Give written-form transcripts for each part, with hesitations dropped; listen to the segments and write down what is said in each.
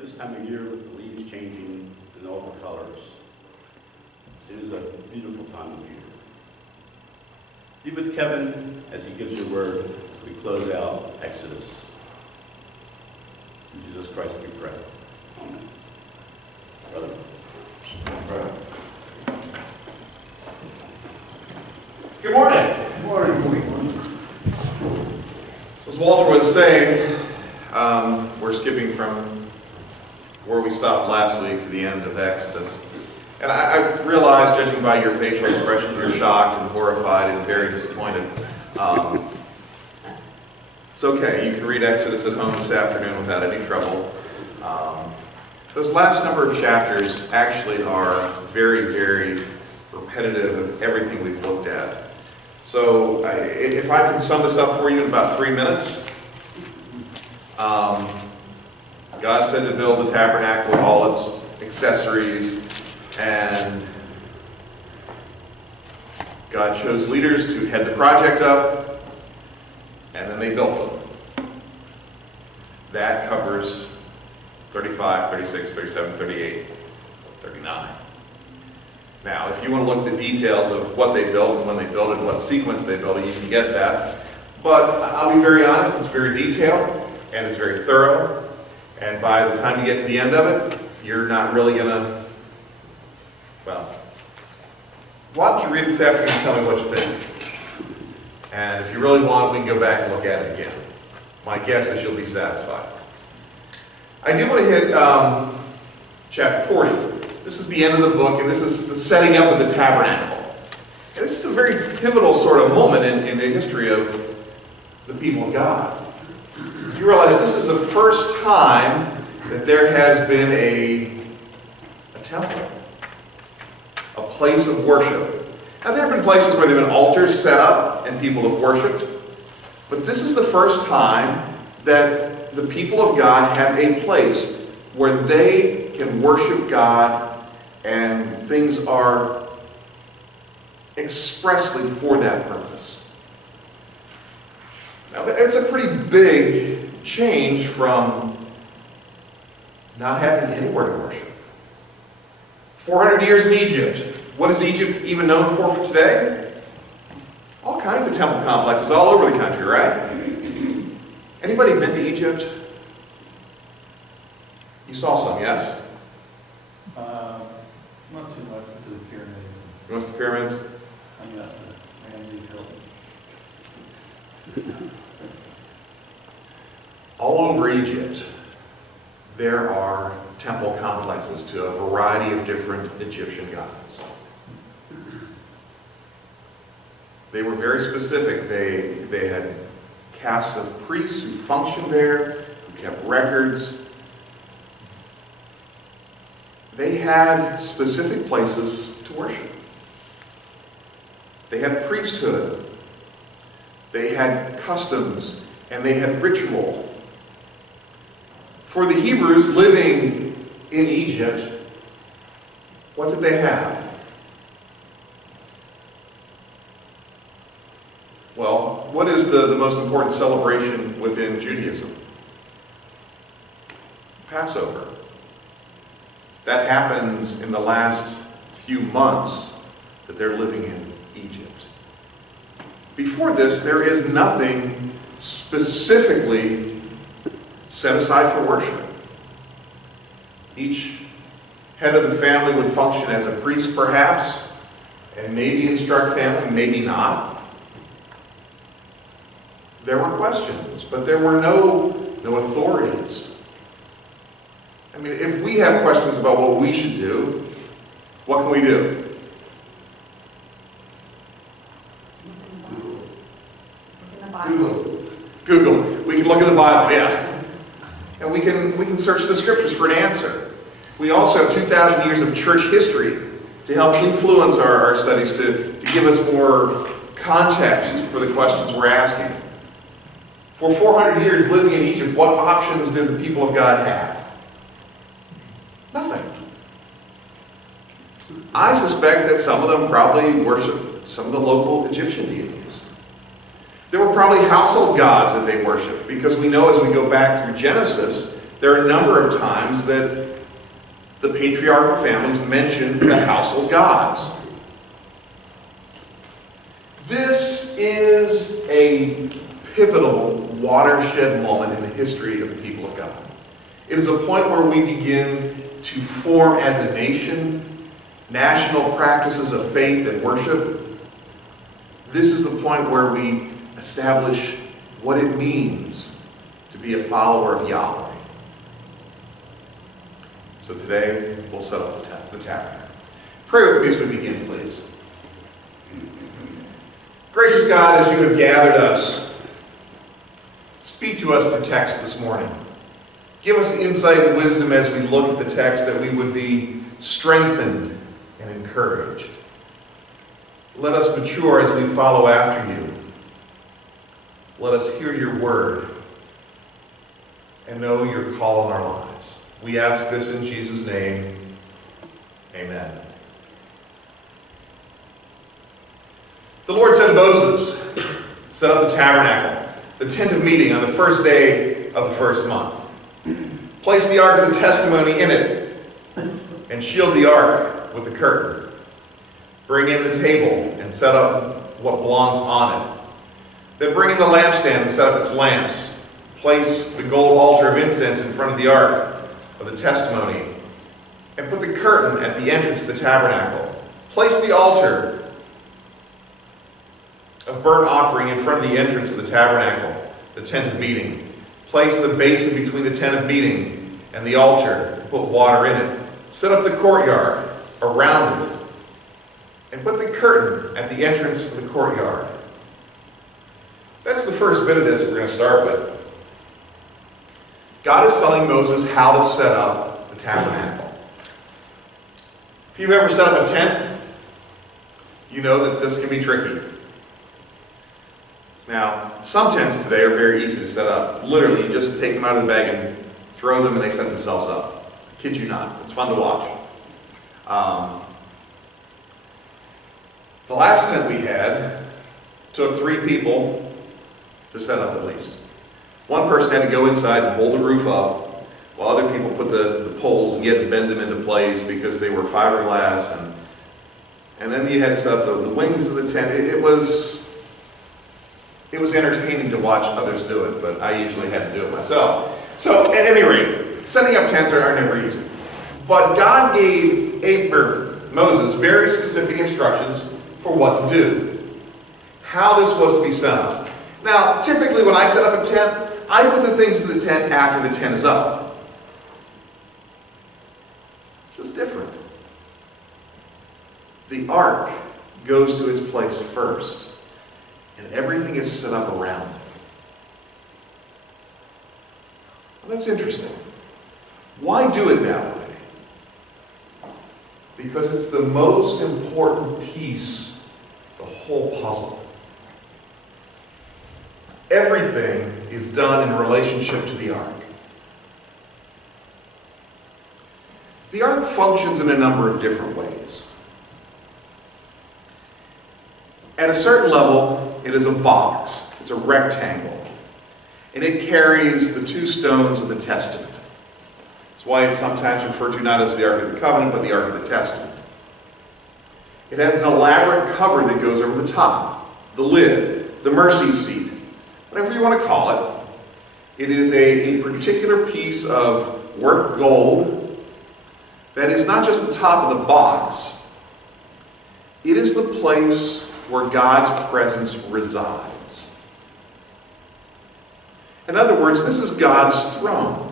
this time of year with the leaves changing and all the colors. It is a beautiful time of year. Be with Kevin as he gives your word as we close out Exodus. In Jesus Christ we pray. Amen. Brother. Brother. Good morning. Good morning. As Walter was saying, we're skipping from where we stopped last week to the end of Exodus. And I realize, judging by your facial expressions, you're shocked and horrified and very disappointed. It's okay. You can read Exodus at home this afternoon without any trouble. Those last number of chapters actually are very, very repetitive of everything we've looked at. So if I can sum this up for you in about 3 minutes. God said to build the tabernacle with all its accessories, and God chose leaders to head the project up, and then they built them. That covers 35, 36, 37, 38, 39. Now, if you want to look at the details of what they built and when they built it and what sequence they built it, you can get that. But I'll be very honest, it's very detailed and it's very thorough. And by the time you get to the end of it, you're not really going to, well, why don't you read it this afternoon and tell me what you think? And if you really want, we can go back and look at it again. My guess is you'll be satisfied. I do want to hit chapter 40. This is the end of the book, and this is the setting up of the tabernacle. And this is a very pivotal sort of moment in the history of the people of God. You realize this is the first time that there has been a temple, a place of worship. Now, there have been places where there have been altars set up and people have worshipped, but this is the first time that the people of God have a place where they can worship God and things are expressly for that purpose. Now, it's a pretty big change from not having anywhere to worship. 400 years in Egypt. What is Egypt even known for today? All kinds of temple complexes all over the country, right? Anybody been to Egypt? You saw some, yes? Not too much to the pyramids. You went to the pyramids? I got the Randy Hilton. All over Egypt, there are temple complexes to a variety of different Egyptian gods. They were very specific. They had castes of priests who functioned there, who kept records. They had specific places to worship. They had priesthood. They had customs, and they had ritual. For the Hebrews living in Egypt, what did they have? Well, what is the most important celebration within Judaism? Passover. That happens in the last few months that they're living in Egypt. Before this, there is nothing specifically set aside for worship. Each head of the family would function as a priest, perhaps, and maybe instruct family, maybe not. There were questions, but there were no authorities. I mean, if we have questions about what we should do, what can we do? Google. We can look at the Bible, yeah. And we can search the scriptures for an answer. We also have 2,000 years of church history to help influence our studies, to give us more context for the questions we're asking. For 400 years living in Egypt, what options did the people of God have? Nothing. I suspect that some of them probably worshiped some of the local Egyptian deities. There were probably household gods that they worshiped, because we know as we go back through Genesis there are a number of times that the patriarchal families mention the household gods. This is a pivotal watershed moment in the history of the people of God. It is a point where we begin to form as a nation national practices of faith and worship. This is the point where we establish what it means to be a follower of Yahweh. So today, we'll set up the tabernacle. Pray with me as we begin, please. Gracious God, as you have gathered us, speak to us through text this morning. Give us insight and wisdom as we look at the text, that we would be strengthened and encouraged. Let us mature as we follow after you. Let us hear your word and know your call in our lives. We ask this in Jesus' name. Amen. The Lord said to Moses, set up the tabernacle, the tent of meeting, on the first day of the first month. Place the ark of the testimony in it, and shield the ark with the curtain. Bring in the table and set up what belongs on it. Then bring in the lampstand and set up its lamps. Place the gold altar of incense in front of the ark of the testimony, and put the curtain at the entrance of the tabernacle. Place the altar of burnt offering in front of the entrance of the tabernacle, the tent of meeting. Place the basin between the tent of meeting and the altar, and put water in it. Set up the courtyard around it, and put the curtain at the entrance of the courtyard. That's the first bit of this we're going to start with. God is telling Moses how to set up the tabernacle. If you've ever set up a tent, you know that this can be tricky. Now, some tents today are very easy to set up. Literally, you just take them out of the bag and throw them and they set themselves up. I kid you not. It's fun to watch. The last tent we had took 3 people to set up at least. One person had to go inside and hold the roof up, while other people put the poles and you had to bend them into place because they were fiberglass, and then you had to set up the wings of the tent. It was entertaining to watch others do it, but I usually had to do it myself. So at any rate, setting up tents are never easy. But God gave Moses very specific instructions for what to do, how this was to be set up. Now, typically when I set up a tent, I put the things in the tent after the tent is up. This is different. The ark goes to its place first, and everything is set up around it. Well, that's interesting. Why do it that way? Because it's the most important piece of the whole puzzle. Everything is done in relationship to the ark. The ark functions in a number of different ways. At a certain level, it is a box. It's a rectangle. And it carries the 2 stones of the testament. That's why it's sometimes referred to not as the Ark of the Covenant, but the Ark of the Testament. It has an elaborate cover that goes over the top, the lid, the mercy seat, whatever you want to call it. It is a particular piece of worked gold that is not just the top of the box. It is the place where God's presence resides. In other words, this is God's throne.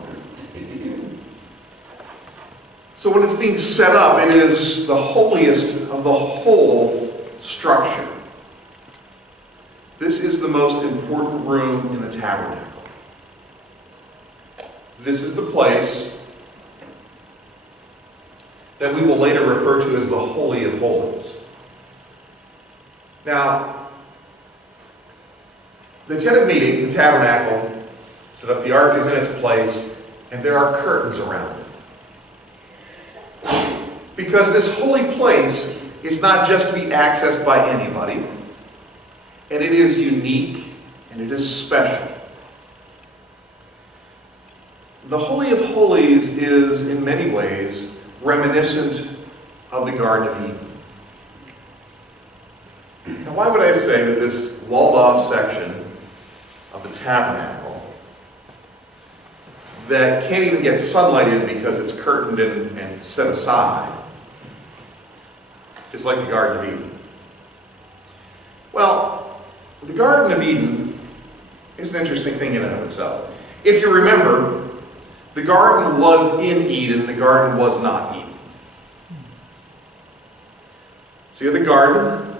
So when it's being set up, it is the holiest of the whole structure. This is the most important room in the tabernacle. This is the place that we will later refer to as the Holy of Holies. Now, the tent of meeting, the tabernacle, set up, the ark is in its place, and there are curtains around it. Because this holy place is not just to be accessed by anybody, and it is unique, and it is special. the Holy of Holies is, in many ways, reminiscent of the Garden of Eden. Now, why would I say that this walled-off section of the tabernacle that can't even get sunlight in because it's curtained and set aside is like the Garden of Eden? Well, the Garden of Eden is an interesting thing in and of itself. If you remember, the garden was in Eden, the garden was not Eden. So you have the garden,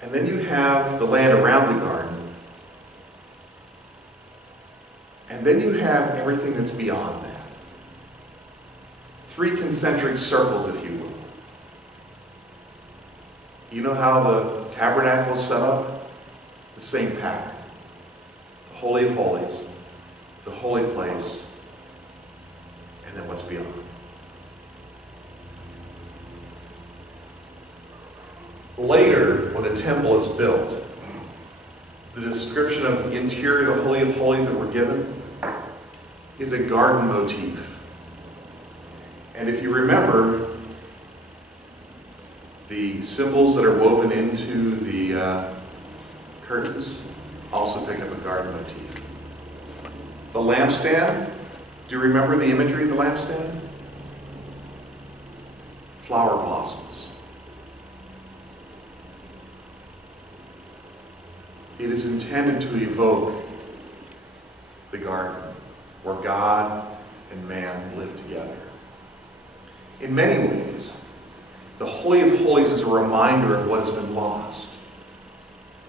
and then you have the land around the garden, and then you have everything that's beyond that. 3 concentric circles, if you will. You know how the tabernacle is set up? The same pattern. The Holy of Holies, the holy place, and then what's beyond. Later, when the temple is built, the description of the interior of the Holy of Holies that we're given is a garden motif. And if you remember, the symbols that are woven into the curtains also pick up a garden motif. The lampstand, do you remember the imagery of the lampstand? Flower blossoms. It is intended to evoke the garden where God and man live together. In many ways, the Holy of Holies is a reminder of what has been lost,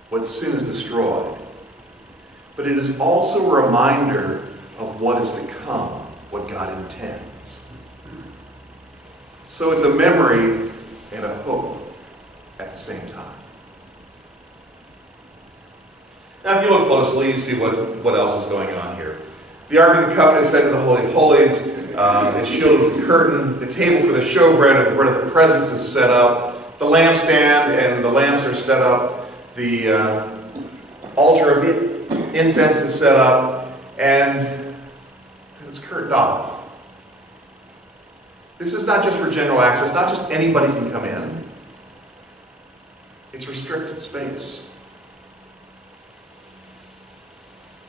what sin has destroyed. But it is also a reminder of what is to come, what God intends. So it's a memory and a hope at the same time. Now, if you look closely, you see what else is going on here. The Ark of the Covenant is set in the Holy of Holies. It's shielded with a curtain. The table for the showbread, or the bread of the presence, is set up. The lampstand and the lamps are set up. The altar of incense is set up. And it's curtained off. This is not just for general access. Not just anybody can come in. It's restricted space.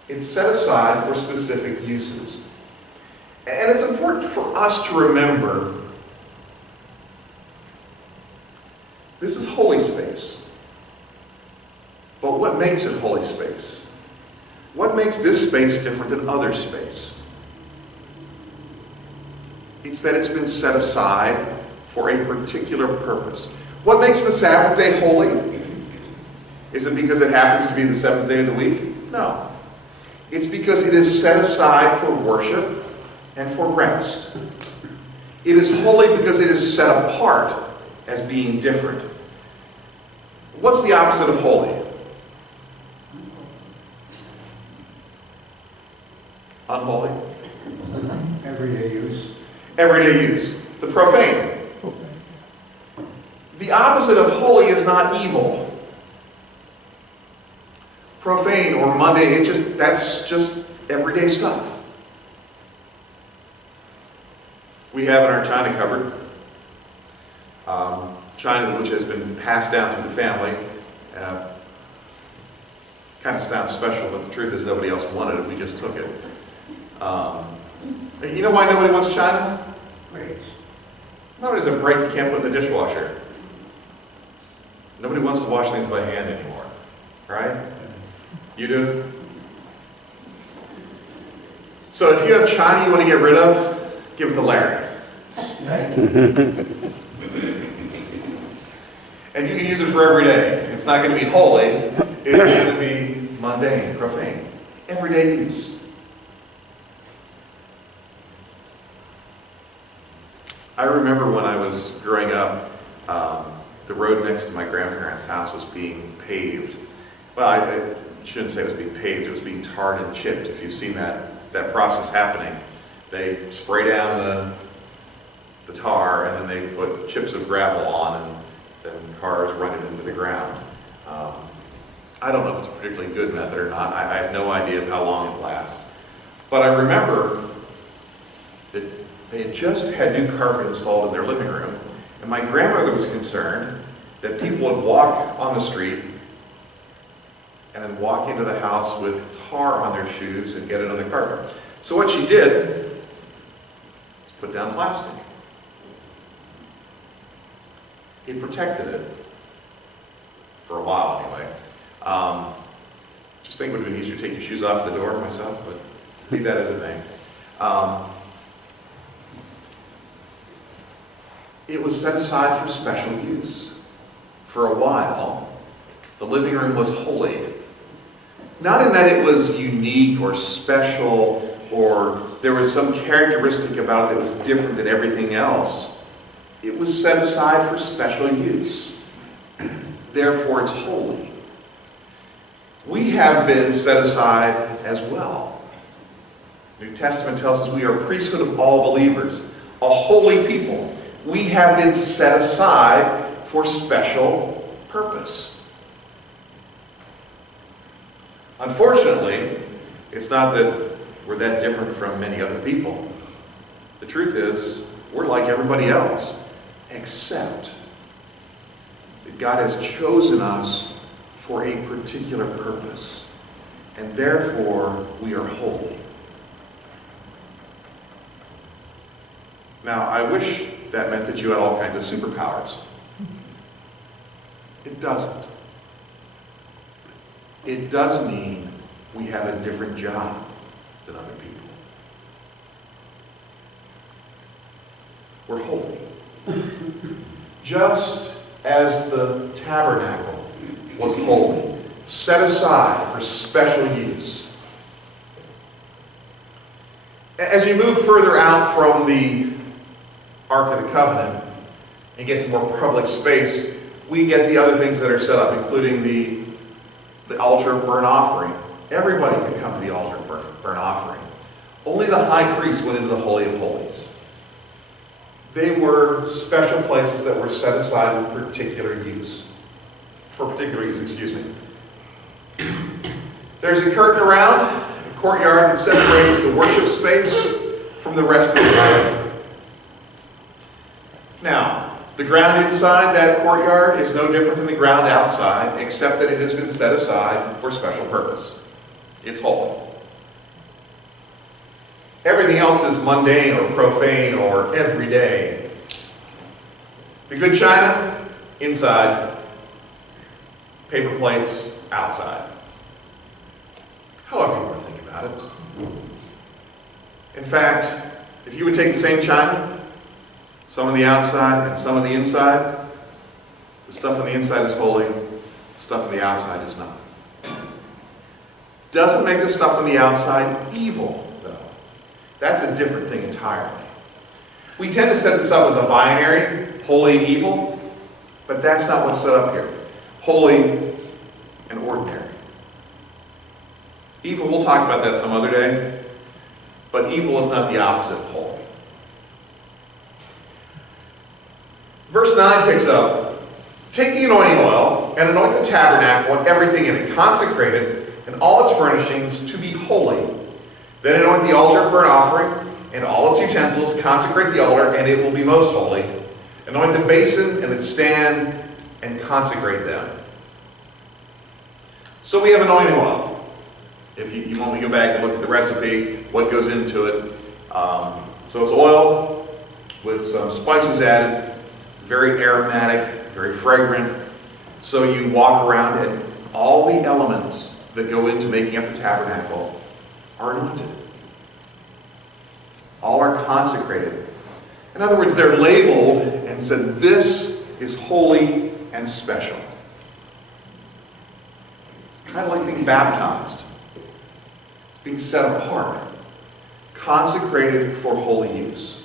It's set aside for specific uses. And it's important for us to remember this is holy space. But what makes it holy space? What makes this space different than other space? It's that it's been set aside for a particular purpose. What makes the Sabbath day holy? Is it because it happens to be the 7th day of the week? No. It's because it is set aside for worship and for rest. It is holy because it is set apart as being different. What's the opposite of holy? Unholy? Everyday use. Everyday use. The profane. The opposite of holy is not evil. Profane or mundane, that's just everyday stuff. We have in our china cupboard, china which has been passed down through the family. Kind of sounds special, but the truth is nobody else wanted it, we just took it. You know why nobody wants china? Waste. Nobody's a break you can't put in the dishwasher. Nobody wants to wash things by hand anymore, right? You do? So if you have china you want to get rid of, give it to Larry. And you can use it for every day. It's not going to be holy. It's going to be mundane, profane. Everyday use. I remember when I was growing up, the road next to my grandparents' house was being paved. Well, I shouldn't say it was being paved, it was being tarred and chipped. If you've seen that process happening, they spray down the tar and then they put chips of gravel on and then cars run it into the ground. I don't know if it's a particularly good method or not. I have no idea of how long it lasts. But I remember that they had just had new carpet installed in their living room, and my grandmother was concerned that people would walk on the street and then walk into the house with tar on their shoes and get it on the carpet. So what she did is put down plastic. It protected it. For a while, anyway. Just think it would have been easier to take your shoes off the door myself, but be that as it may. It was set aside for special use. For a while, the living room was holy. Not in that it was unique or special, or there was some characteristic about it that was different than everything else. It was set aside for special use. Therefore, it's holy. We have been set aside as well. The New Testament tells us we are a priesthood of all believers, a holy people. We have been set aside for special purpose. Unfortunately, it's not that we're that different from many other people. The truth is, we're like everybody else, except that God has chosen us for a particular purpose, and therefore we are holy. Now, I wish that meant that you had all kinds of superpowers. It doesn't. It does mean we have a different job than other people. We're holy. Just as the tabernacle was holy, set aside for special use. As you move further out from the Ark of the Covenant and get to more public space, we get the other things that are set up, including the altar of burnt offering. Everybody could come to the altar of burnt offering. Only the high priest went into the Holy of Holies. They were special places that were set aside with particular use. For particular use, excuse me. There's a curtain around the courtyard that separates the worship space from the rest of the garden. Now, the ground inside that courtyard is no different than the ground outside, except that it has been set aside for special purpose. It's holy. Everything else is mundane or profane or everyday. The good china, inside. Paper plates, outside. However you want to think about it. In fact, if you would take the same china, some on the outside and some on the inside, the stuff on the inside is holy, the stuff on the outside is not. Doesn't make the stuff on the outside evil, though. That's a different thing entirely. We tend to set this up as a binary, holy and evil, but that's not what's set up here. Holy and ordinary. Evil, we'll talk about that some other day, but evil is not the opposite of holy. Verse 9 picks up, take the anointing oil and anoint the tabernacle and everything in it, consecrate it and all its furnishings to be holy. Then anoint the altar of burnt offering and all its utensils, consecrate the altar, and it will be most holy. Anoint the basin and its stand, and consecrate them. So we have anointing oil. If you want me to go back and look at the recipe, what goes into it. So it's oil with some spices added, very aromatic, very fragrant. So you walk around and all the elements that go into making up the tabernacle are anointed. All are consecrated. In other words, they're labeled and said, this is holy and special. Kind of like being baptized. Being set apart. Consecrated for holy use.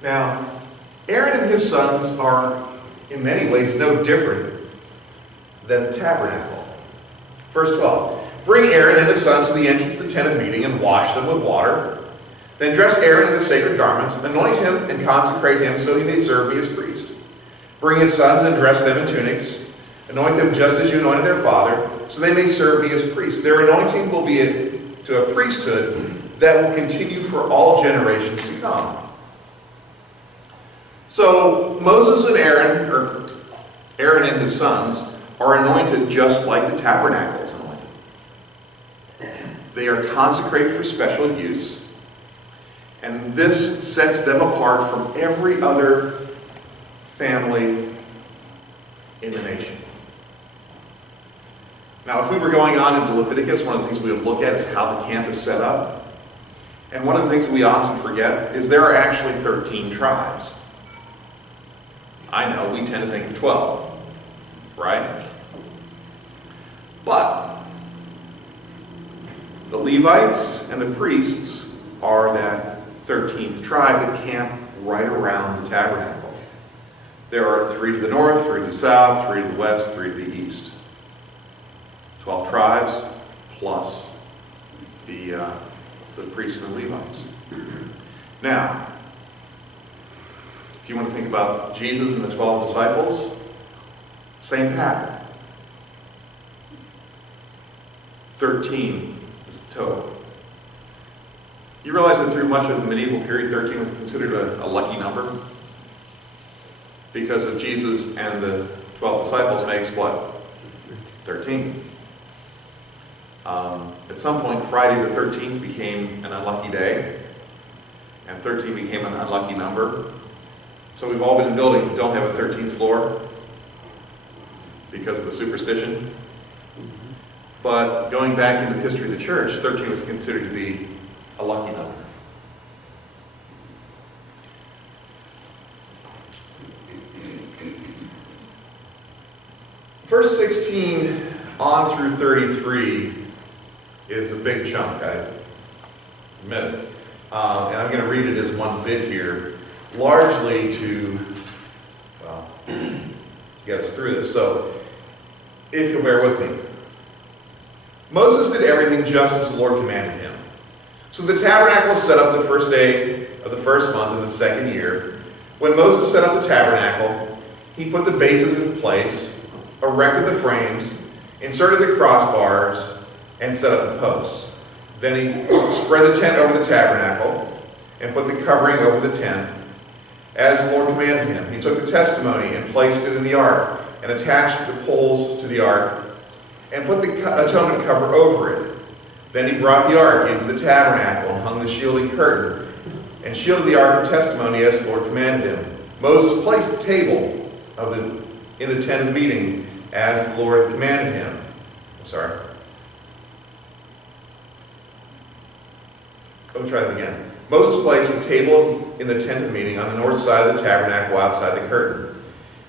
Now, Aaron and his sons are, in many ways, no different than the tabernacle. Verse 12. Bring Aaron and his sons to the entrance of the tent of meeting and wash them with water. Then dress Aaron in the sacred garments, anoint him and consecrate him so he may serve me as priest. Bring his sons and dress them in tunics. Anoint them just as you anointed their father, so they may serve me as priests. Their anointing will be to a priesthood that will continue for all generations to come. So Moses and Aaron, or Aaron and his sons, are anointed just like the tabernacle is anointed. They are consecrated for special use, and this sets them apart from every other family in the nation. Now, if we were going on into Leviticus, one of the things we would look at is how the camp is set up. And one of the things that we often forget is there are actually 13 tribes. I know, we tend to think of 12, right? But the Levites and the priests are that 13th tribe that camp right around the tabernacle. There are 3 to the north, 3 to the south, 3 to the west, 3 to the east. 12 tribes plus the priests and the Levites. Now, if you want to think about Jesus and the 12 disciples, same pattern. 13 is the total. You realize that through much of the medieval period, 13 was considered a lucky number? Because of Jesus and the 12 disciples makes what? 13. At some point, Friday the 13th became an unlucky day, and 13 became an unlucky number. So we've all been in buildings that don't have a 13th floor because of the superstition. But going back into the history of the church, 13 was considered to be a lucky number. Verse 16 on through 33 is a big chunk, I admit it. And I'm going to read it as one bit here, largely to get us through this. So, if you'll bear with me. Moses did everything just as the Lord commanded him. So the tabernacle was set up the first day of the first month of the second year. When Moses set up the tabernacle, he put the bases in place, erected the frames, inserted the crossbars, and set up the posts. Then he spread the tent over the tabernacle and put the covering over the tent, as the Lord commanded him. He took the testimony and placed it in the ark, and attached the poles to the ark, and put the atonement cover over it. Then he brought the ark into the tabernacle and hung the shielding curtain, and shielded the ark of testimony as the Lord commanded him. Moses placed the table in the tent of meeting as the Lord commanded him. Let me try that again. Moses placed the table in the tent of meeting on the north side of the tabernacle outside the curtain.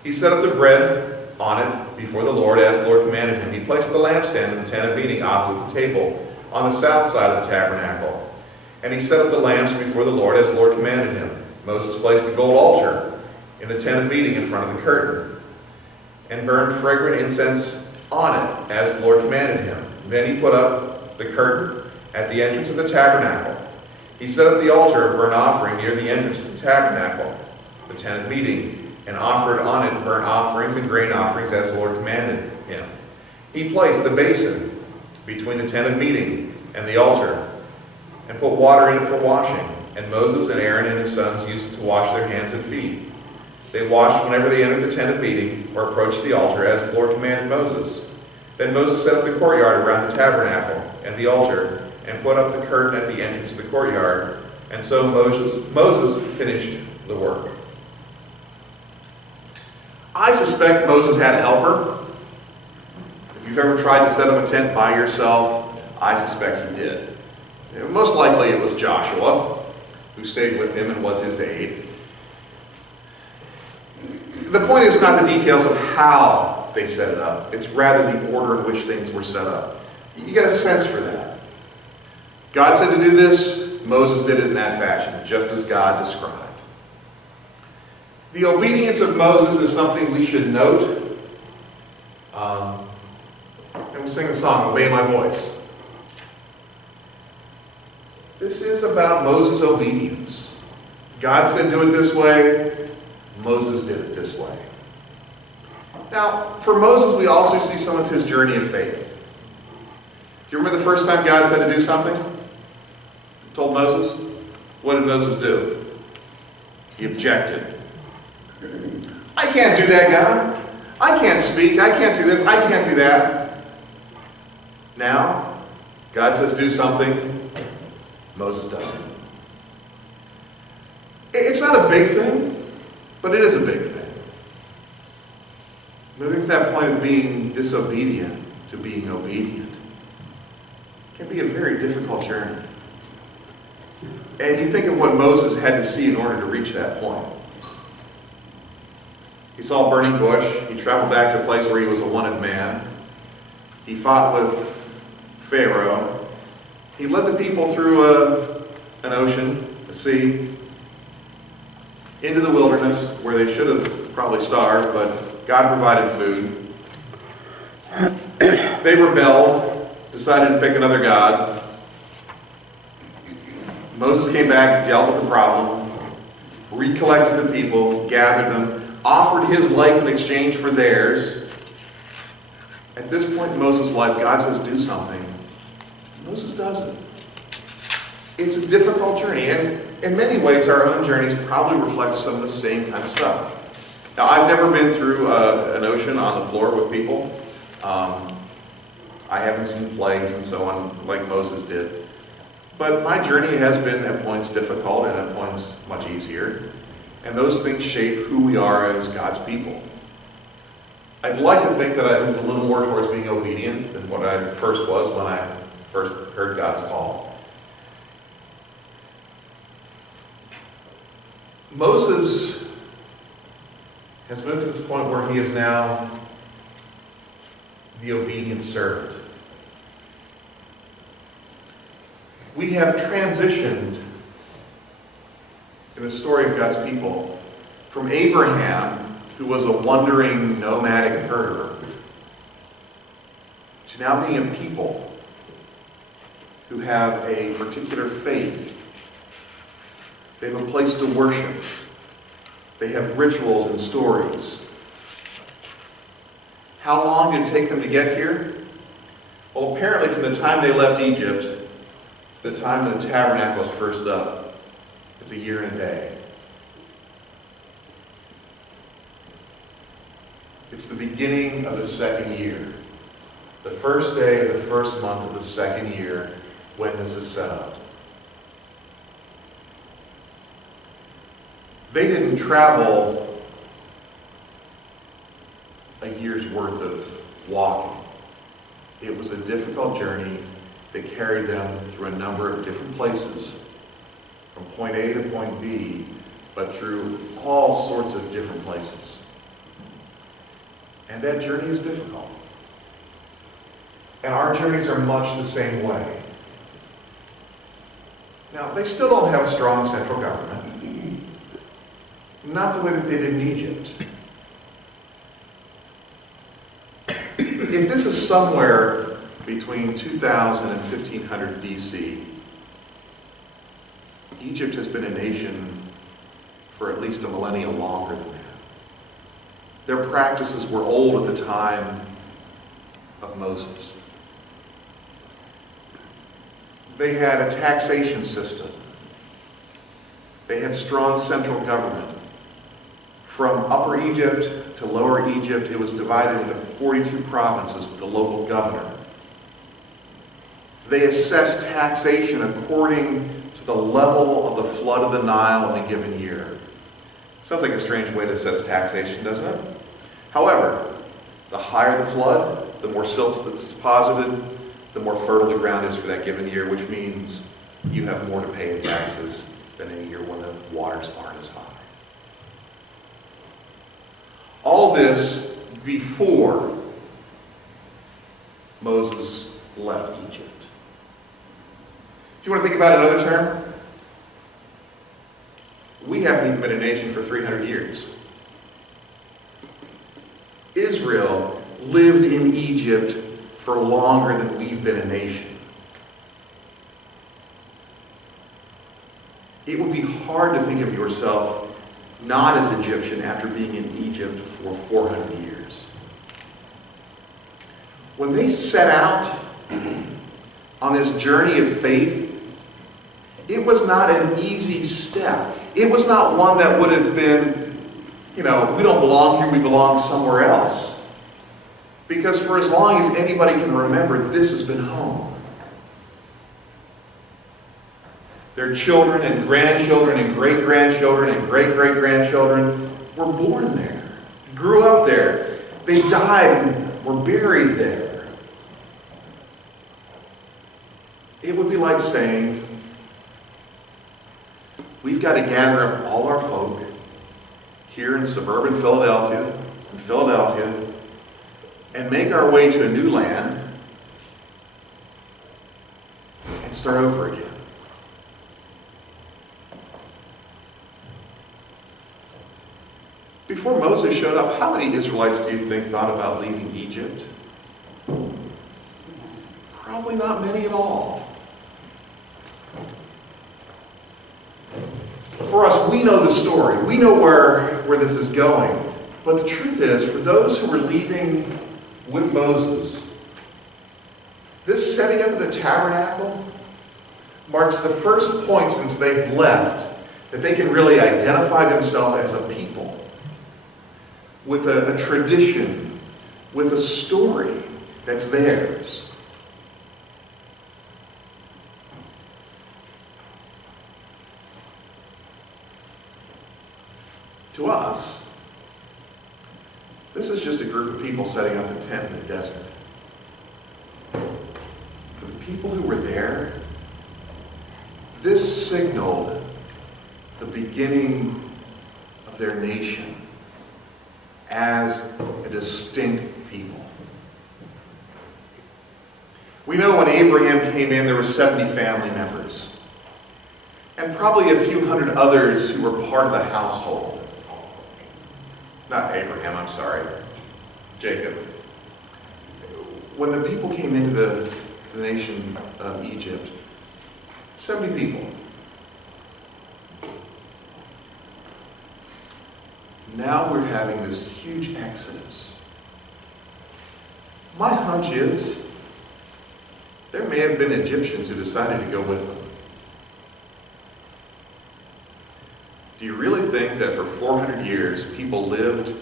He set up the bread on it before the Lord as the Lord commanded him. He placed the lampstand in the tent of meeting opposite the table on the south side of the tabernacle. And he set up the lamps before the Lord as the Lord commanded him. Moses placed the gold altar in the tent of meeting in front of the curtain, and burned fragrant incense on it as the Lord commanded him. Then he put up the curtain at the entrance of the tabernacle. He set up the altar of burnt offering near the entrance of the tabernacle, the tent of meeting, and offered on it burnt offerings and grain offerings as the Lord commanded him. He placed the basin between the tent of meeting and the altar, and put water in it for washing. And Moses and Aaron and his sons used to wash their hands and feet. They washed whenever they entered the tent of meeting or approached the altar, as the Lord commanded Moses. Then Moses set up the courtyard around the tabernacle and the altar, and put up the curtain at the entrance of the courtyard. And so Moses finished the work. I suspect Moses had a helper. If you've ever tried to set up a tent by yourself, I suspect you did. Most likely it was Joshua, who stayed with him and was his aide. The point is not the details of how they set it up. It's rather the order in which things were set up. You get a sense for that. God said to do this, Moses did it in that fashion, just as God described. The obedience of Moses is something we should note. And we sing the song, Obey My Voice. This is about Moses' obedience. God said do it this way, Moses did it this way. Now, for Moses, we also see some of his journey of faith. Do you remember the first time God said to do something? He told Moses? What did Moses do? He objected. I can't do that, God. I can't speak. I can't do this. I can't do that. Now, God says do something. Moses does it. It's not a big thing, but it is a big thing. Moving from that point of being disobedient to being obedient can be a very difficult journey. And you think of what Moses had to see in order to reach that point. He saw a burning bush. He traveled back to a place where he was a wanted man. He fought with Pharaoh. He led the people through an ocean, a sea, into the wilderness where they should have probably starved, but God provided food. They rebelled, decided to pick another god. Moses came back, dealt with the problem, recollected the people, gathered them, offered his life in exchange for theirs. At this point in Moses' life, God says, do something. Moses does it. It's a difficult journey, and in many ways, our own journeys probably reflect some of the same kind of stuff. Now, I've never been through an ocean on the floor with people. I haven't seen plagues and so on like Moses did. But my journey has been at points difficult and at points much easier. And those things shape who we are as God's people. I'd like to think that I moved a little more towards being obedient than what I first was when I first heard God's call. Moses has moved to this point where he is now the obedient servant. We have transitioned in the story of God's people from Abraham, who was a wandering nomadic herder, to now being a people who have a particular faith. They have a place to worship. They have rituals and stories. How long did it take them to get here? Well, apparently from the time they left Egypt, the time the tabernacle was first up, it's a year and a day. It's the beginning of the second year. The first day of the first month of the second year when this is set up. They didn't travel a year's worth of walking. It was a difficult journey that carried them through a number of different places, from point A to point B, but through all sorts of different places. And that journey is difficult. And our journeys are much the same way. Now, they still don't have a strong central government. Not the way that they did in Egypt. If this is somewhere between 2000 and 1500 BC, Egypt has been a nation for at least a millennia longer than that. Their practices were old at the time of Moses. They had a taxation system. They had strong central government. From Upper Egypt to Lower Egypt, it was divided into 42 provinces with a local governor. They assessed taxation according to the level of the flood of the Nile in a given year. Sounds like a strange way to assess taxation, doesn't it? However, the higher the flood, the more silt that's deposited, the more fertile the ground is for that given year, which means you have more to pay in taxes than in a year when the waters aren't as high. All this before Moses left Egypt. If you want to think about another term, we haven't even been a nation for 300 years. Israel lived in Egypt for longer than we've been a nation. It would be hard to think of yourself not as Egyptian after being in Egypt for 400 years. when they set out on this journey of faith, it was not an easy step. It was not one that would have been, we don't belong here, we belong somewhere else. Because for as long as anybody can remember, this has been home. Their children and grandchildren and great-grandchildren and great-great-grandchildren were born there, grew up there. They died and were buried there. It would be like saying, we've got to gather up all our folk here in suburban Philadelphia, and make our way to a new land and start over again. Before Moses showed up, how many Israelites do you think thought about leaving Egypt? Probably not many at all. For us, we know the story. We know where this is going. But the truth is, for those who were leaving with Moses, this setting up of the tabernacle marks the first point since they've left that they can really identify themselves as a people, with a tradition, with a story that's theirs. To us, this is just a group of people setting up a tent in the desert. For the people who were there, this signaled the beginning of their nation as a distinct people. We know when Abraham came in, there were 70 family members, and probably a few hundred others who were part of the household. Not Abraham, I'm sorry. Jacob. When the people came into the nation of Egypt, 70 people. Now we're having this huge exodus. My hunch is there may have been Egyptians who decided to go with them. Do you really think that for 400 years people lived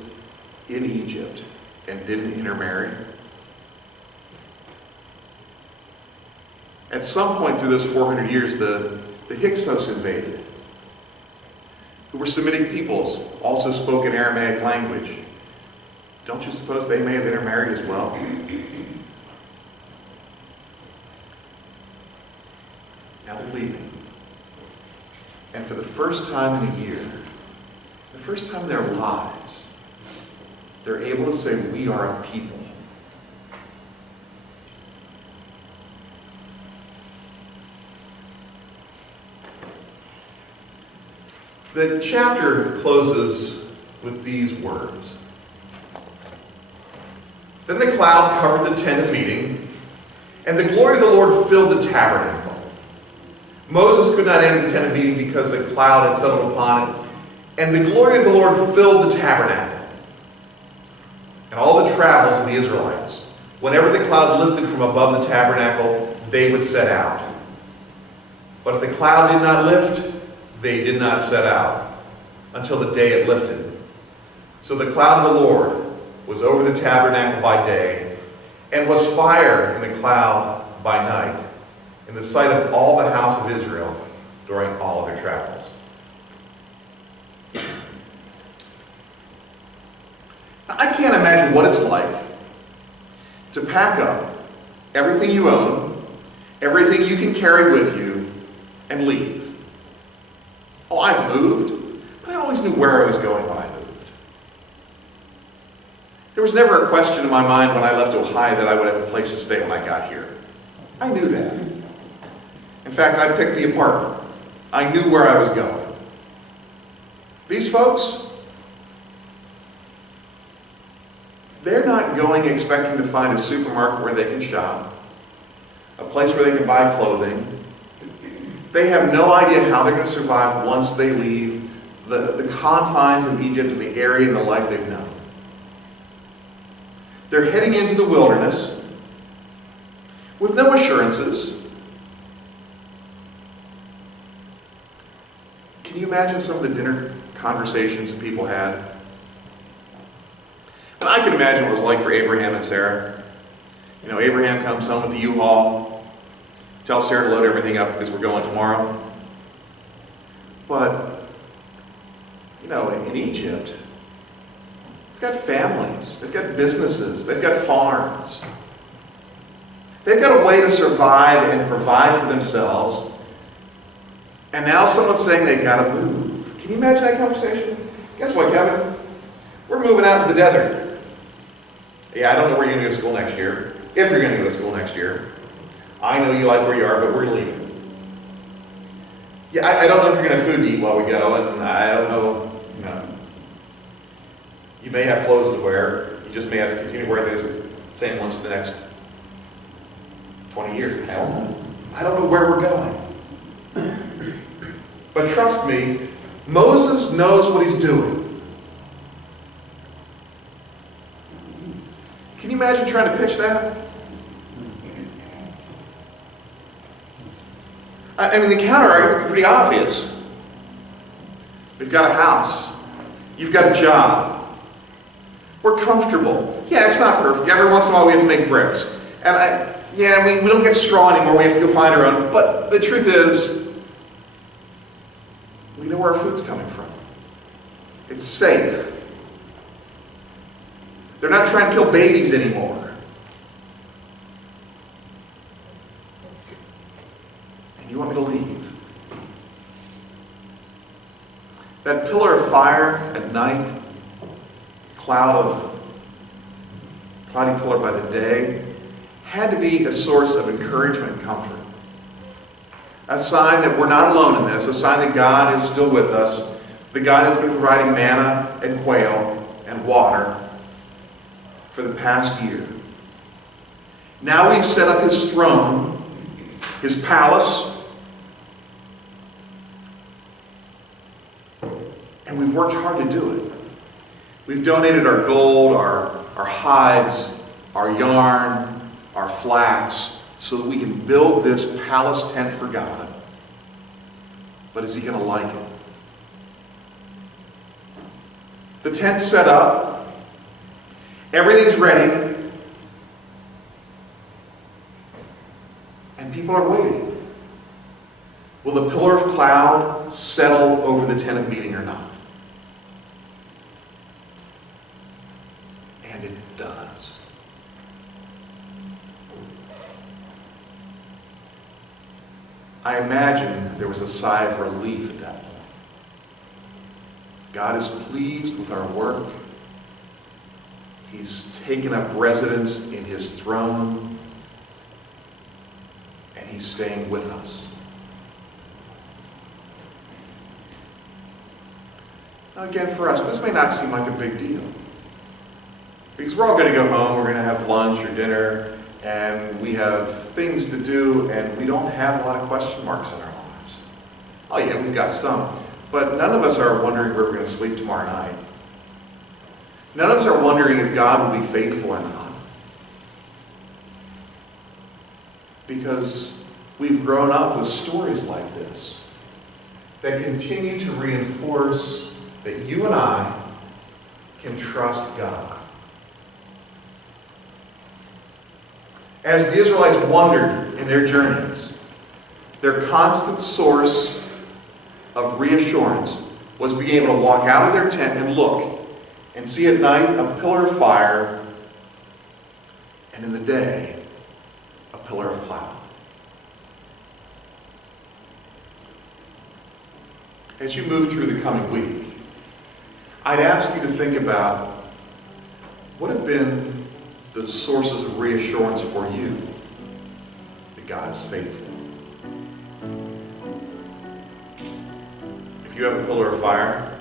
in Egypt and didn't intermarry? At some point through those 400 years, the Hyksos invaded, who were Semitic peoples, also spoke an Aramaic language. Don't you suppose they may have intermarried as well? Now they're leaving. And for the first time in a year, the first time in their lives, they're able to say, we are a people. The chapter closes with these words. Then the cloud covered the tent of meeting, and the glory of the Lord filled the tabernacle. Moses could not enter the tent of meeting because the cloud had settled upon it, and the glory of the Lord filled the tabernacle. And all the travels of the Israelites, whenever the cloud lifted from above the tabernacle, they would set out. But if the cloud did not lift, they did not set out until the day it lifted. So the cloud of the Lord was over the tabernacle by day, and was fire in the cloud by night, in the sight of all the house of Israel during all of their travels. I can't imagine what it's like to pack up everything you own, everything you can carry with you, and leave. Oh, I've moved, but I always knew where I was going when I moved. There was never a question in my mind when I left Ohio that I would have a place to stay when I got here. I knew that. In fact, I picked the apartment. I knew where I was going. These folks, they're not going expecting to find a supermarket where they can shop, a place where they can buy clothing. They have no idea how they're going to survive once they leave the confines of Egypt and the area and the life they've known. They're heading into the wilderness, with no assurances. Can you imagine some of the dinner conversations that people had? And I can imagine what it was like for Abraham and Sarah. You know, Abraham comes home with the U-Haul, tells Sarah to load everything up because we're going tomorrow. But, you know, in Egypt, they've got families, they've got businesses, they've got farms. They've got a way to survive and provide for themselves. And now someone's saying they've got to move. Can you imagine that conversation? Guess what, Kevin? We're moving out to the desert. Yeah, I don't know where you're going to go to school next year. If you're going to go to school next year. I know you like where you are, but we're leaving. Yeah, I don't know if you're going to have food to eat while we go, and I don't know, you know. You may have clothes to wear. You just may have to continue wearing those same ones for the next 20 years. I don't know where we're going. But trust me, Moses knows what he's doing. Can you imagine trying to pitch that? I mean, the counter-argument would be pretty obvious. We've got a house. You've got a job. We're comfortable. Yeah, it's not perfect. Every once in a while we have to make bricks. And we don't get straw anymore. We have to go find our own. But the truth is, we know where our food's coming from. It's safe. They're not trying to kill babies anymore. And you want me to leave? That pillar of fire at night, cloudy pillar by the day, had to be a source of encouragement and comfort. A sign that we're not alone in this, a sign that God is still with us, the God that's been providing manna and quail and water for the past year. Now we've set up his throne, his palace, and we've worked hard to do it. We've donated our gold, our hides, our yarn, our flax, so that we can build this palace tent for God. But is he going to like it? The tent's set up. Everything's ready. And people are waiting. Will the pillar of cloud settle over the tent of meeting or not? And it does. I imagine there was a sigh of relief at that point. God is pleased with our work. He's taken up residence in his throne, and he's staying with us. Now again, for us, this may not seem like a big deal. Because we're all going to go home, we're going to have lunch or dinner, and we have things to do, and we don't have a lot of question marks in our lives. Oh yeah, we've got some. But none of us are wondering where we're going to sleep tomorrow night. None of us are wondering if God will be faithful or not. Because we've grown up with stories like this that continue to reinforce that you and I can trust God. As the Israelites wandered in their journeys, their constant source of reassurance was being able to walk out of their tent and look and see at night a pillar of fire, and in the day, a pillar of cloud. As you move through the coming week, I'd ask you to think about what have been the sources of reassurance for you that God is faithful. If you have a pillar of fire,